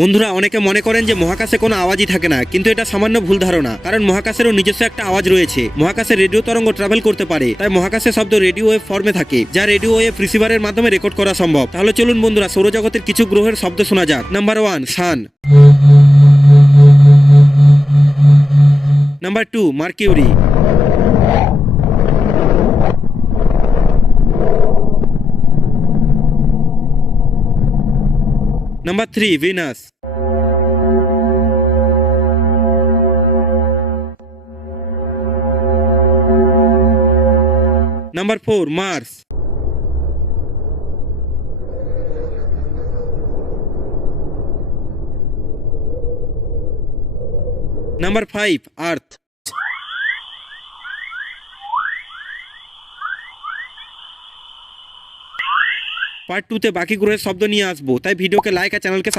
বন্ধুরা, অনেকে মনে করেন যে মহাকাশে কোনো আওয়াজই থাকে না, কিন্তু এটা সামান্য ভুল ধারণা। কারণ মহাকাশেরও নিজস্ব একটা আওয়াজ রয়েছে। মহাকাশে রেডিও তরঙ্গ ট্রাভেল করতে পারে, তাই মহাকাশে শব্দ রেডিও ওয়েভ ফর্মে থাকে, যা রেডিও ওয়েভ রিসিভারের মাধ্যমে রেকর্ড করা সম্ভব। তাহলে চলুন বন্ধুরা, সৌরজগতের কিছু গ্রহের শব্দ শোনা যাক। Number 1, sun. Number 2, Mercury. Number 3, Venus. Number 4, Mars. Number 5, Earth. Part 2 তে বাকি গ্রহের শব্দ নিয়ে আসবো, তাই ভিডিওকে লাইক আর চ্যানেলকে